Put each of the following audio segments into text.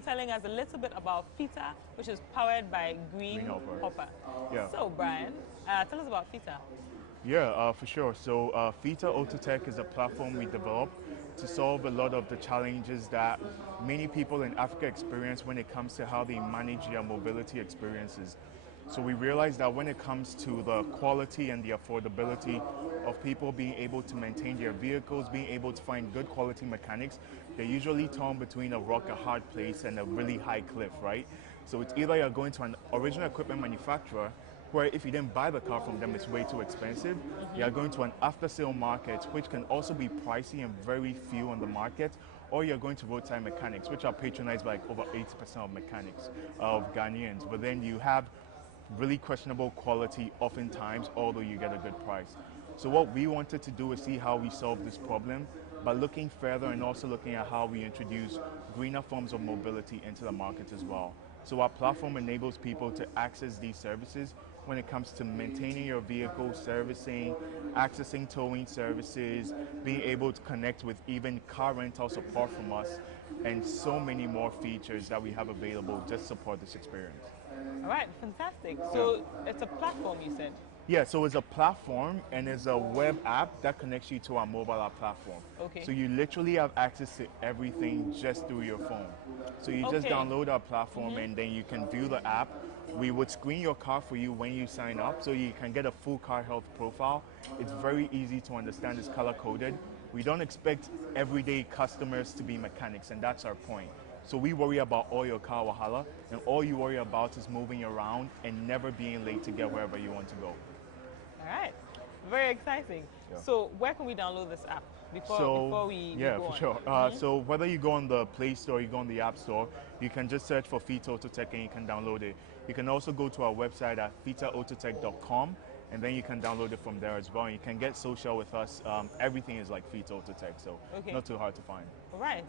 for telling us a little bit about Fita, which is powered by Green Hopper. Yeah. So, Brian, tell us about Fita. Yeah, for sure. So FitaAutotech is a platform we developed to solve a lot of the challenges that many people in Africa experience when it comes to how they manage their mobility experiences. So we realized that when it comes to the quality and the affordability of people being able to maintain their vehicles, being able to find good quality mechanics, they're usually torn between a rock, a hard place, and a really high cliff, right? So it's either you're going to an original equipment manufacturer, where if you didn't buy the car from them, it's way too expensive. You're going to an after-sale market, which can also be pricey and very few on the market, or you're going to roadside mechanics, which are patronized by like over 80% of mechanics, of Ghanaians. But then you have really questionable quality oftentimes, although you get a good price. So what we wanted to do is see how we solve this problem by looking further and also looking at how we introduce greener forms of mobility into the market as well. So our platform enables people to access these services when it comes to maintaining your vehicle, servicing, accessing towing services, being able to connect with even car rental support from us, and so many more features that we have available just support this experience. All right, fantastic. So it's a platform, you said? Yeah, so it's a platform and it's a web app that connects you to our mobile app platform. Okay. So you literally have access to everything just through your phone. So you just download our platform and then you can view the app. We would screen your car for you when you sign up so you can get a full car health profile. It's very easy to understand, it's color coded. We don't expect everyday customers to be mechanics, and that's our point. So we worry about all your car wahala, and all you worry about is moving around and never being late to get wherever you want to go. All right, very exciting. Yeah. So where can we download this app before we yeah, go for on? sure. So whether you go on the Play Store, you go on the App Store, you can just search for FitaAutotech and you can download it. You can also go to our website at FitaAutotech.com, and then you can download it from there as well. And you can get social with us. Everything is like FitaAutotech, so not too hard to find. All right.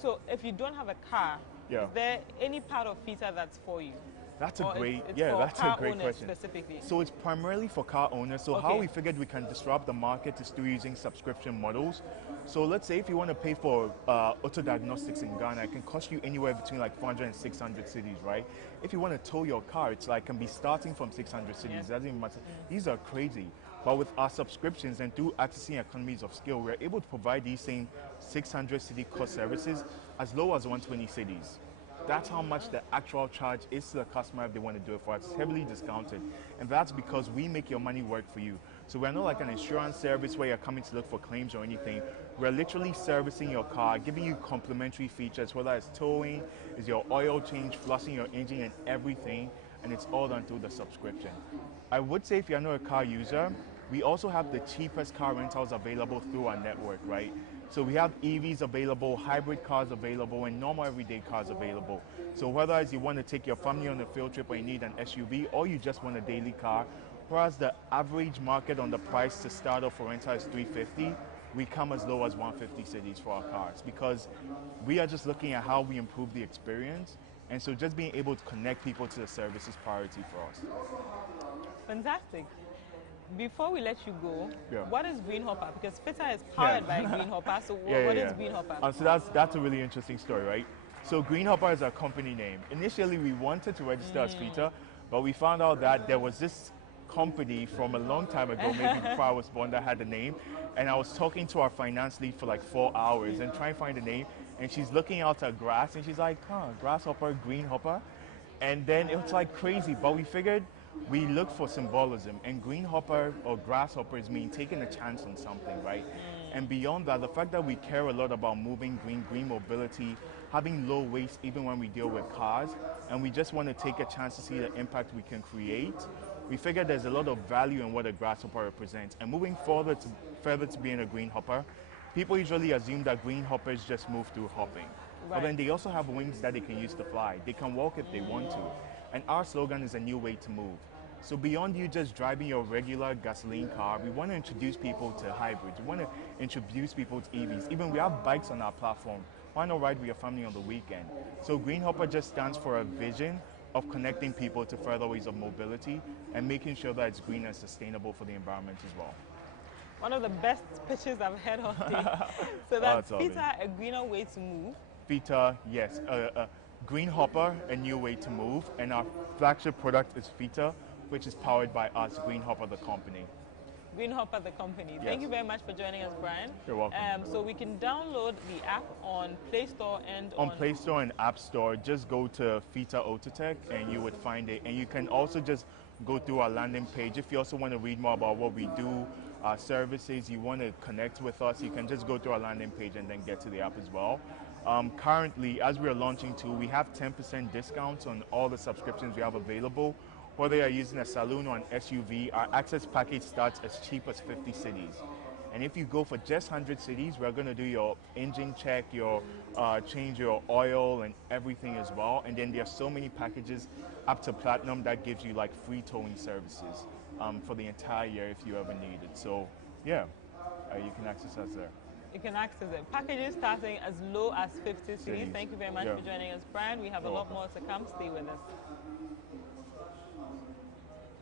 So if you don't have a car, is there any part of Fita that's for you? That's a or great, it's yeah, for that's car a great owners question. Specifically? So it's primarily for car owners. So how we figured we can disrupt the market is through using subscription models. So let's say if you want to pay for auto diagnostics in Ghana, it can cost you anywhere between like 400 and 600 cities, right? If you want to tow your car, it's like can be starting from 600 cities. Doesn't even matter. These are crazy. But with our subscriptions and through accessing economies of scale, we're able to provide these same 600 city cost services as low as 120 cities. That's how much the actual charge is to the customer if they want to do it for us. It's heavily discounted. And that's because we make your money work for you. So we're not like an insurance service where you're coming to look for claims or anything. We're literally servicing your car, giving you complimentary features, whether it's towing, is your oil change, flushing your engine and everything. And it's all done through the subscription. I would say if you're not a car user, we also have the cheapest car rentals available through our network, right? So we have EVs available, hybrid cars available, and normal everyday cars available. So whether it's you want to take your family on a field trip or you need an SUV, or you just want a daily car, whereas the average market on the price to start off for rental is $350, we come as low as 150 cities for our cars because we are just looking at how we improve the experience. And so just being able to connect people to the service is priority for us. Fantastic. Before we let you go, what is Green Hopper? Because Fita is powered by Green Hopper, so what is Green Hopper? So that's a really interesting story, right? So Green Hopper is our company name. Initially, we wanted to register as Fita, but we found out that there was this company from a long time ago, maybe before I was born, that had the name. And I was talking to our finance lead for like 4 hours and trying to find the name. And she's looking out at grass and she's like, grasshopper, Green Hopper. And then it was like crazy, but we figured we look for symbolism, and green hopper or grasshoppers mean taking a chance on something, right? And beyond that, the fact that we care a lot about moving green mobility, having low waste even when we deal with cars, and we just want to take a chance to see the impact we can create, we figured there's a lot of value in what a grasshopper represents. And moving further to being a green hopper, people usually assume that green hoppers just move through hopping. But then they also have wings that they can use to fly. They can walk if they want to. And our slogan is a new way to move. So beyond you just driving your regular gasoline car, we want to introduce people to hybrids. We want to introduce people to EVs. Even we have bikes on our platform. Why not ride with your family on the weekend? So Green Hopper just stands for a vision of connecting people to further ways of mobility and making sure that it's green and sustainable for the environment as well. One of the best pitches I've heard all day. So that's Fita, a greener way to move. Fita, yes. Green Hopper, a new way to move. And our flagship product is Fita, which is powered by us, Green Hopper, the company. Green Hopper, the company. Yes. Thank you very much for joining us, Bryan. You're welcome. So we can download the app on Play Store and on Play Store and App Store. Just go to FitaAutotech and you would find it. And you can also just go through our landing page. If you also want to read more about what we do, our services, you want to connect with us, you can just go through our landing page and then get to the app as well. Currently, as we're launching too, we have 10% discounts on all the subscriptions we have available. Whether you're using a saloon or an SUV, our access package starts as cheap as 50 cities. And if you go for just 100 cities, we're going to do your engine check, your change your oil and everything as well. And then there are so many packages up to platinum that gives you like free towing services for the entire year if you ever need it. So yeah, you can access us there. You can access it. Packages starting as low as 50 cities. Thank you very much for joining us, Bryan. We have a lot more to come. Stay with us.